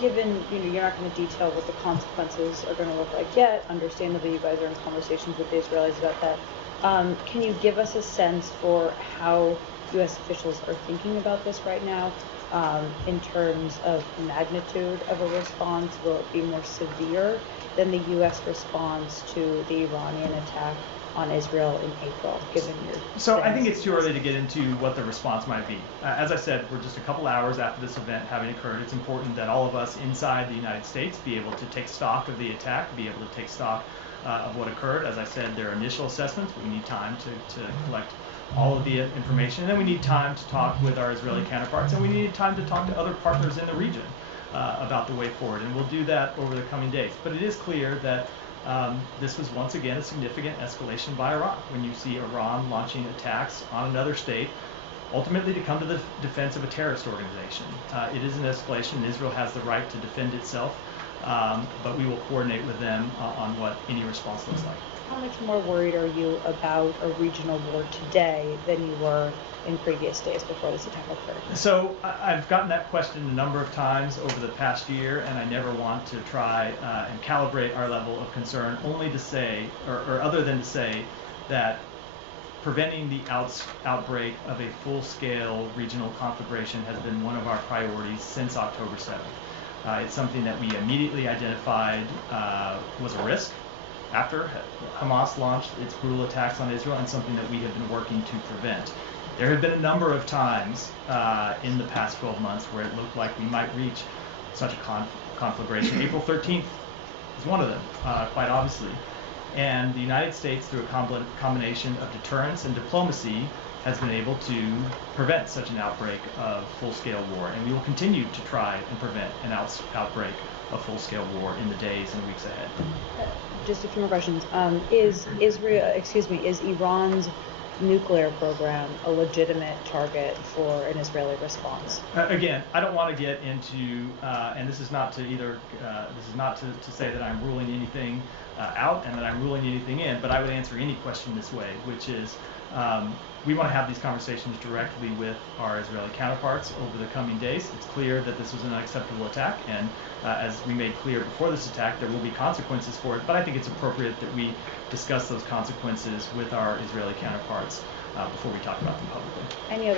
given, you're not going to detail what the consequences are going to look like yet, understandably you guys are in conversations with the Israelis about that. Can you give us a sense for how U.S. officials are thinking about this right now, in terms of magnitude of a response? Will it be more severe than the U.S. response to the Iranian attack on Israel in April, given your So I think it's too early to get into what the response might be. As I said, we're just a couple hours after this event having occurred. It's important that all of us inside the United States be able to take stock of the attack, be able to take stock of what occurred. As I said, there are initial assessments. We need time to collect all of the information, and then we need time to talk with our Israeli counterparts, and we need time to talk to other partners in the region about the way forward, and we'll do that over the coming days. But it is clear that this was once again a significant escalation by Iran. When you see Iran launching attacks on another state, ultimately to come to the defense of a terrorist organization, it is an escalation, and Israel has the right to defend itself, but we will coordinate with them on what any response looks like. How much more worried are you about a regional war today than you were in previous days before this attack occurred? So I've gotten that question a number of times over the past year, and I never want to try and calibrate our level of concern, only to say, or other than to say, that preventing the outbreak of a full-scale regional conflagration has been one of our priorities since October 7th. It's something that we immediately identified was a risk after Hamas launched its brutal attacks on Israel, and something that we have been working to prevent. There have been a number of times in the past 12 months where it looked like we might reach such a conflagration. April 13th is one of them, quite obviously. And the United States, through a combination of deterrence and diplomacy, has been able to prevent such an outbreak of full-scale war. And we will continue to try and prevent an outbreak of full-scale war in the days and weeks ahead. Just a few more questions. Is Iran's nuclear program a legitimate target for an Israeli response? Again, I don't want to get into, and this is not to to say that I'm ruling anything out and that I'm ruling anything in, but I would answer any question this way, which is, we want to have these conversations directly with our Israeli counterparts over the coming days. It's clear that this was an unacceptable attack, and as we made clear before this attack, there will be consequences for it, but I think it's appropriate that we discuss those consequences with our Israeli counterparts before we talk about them publicly. Any other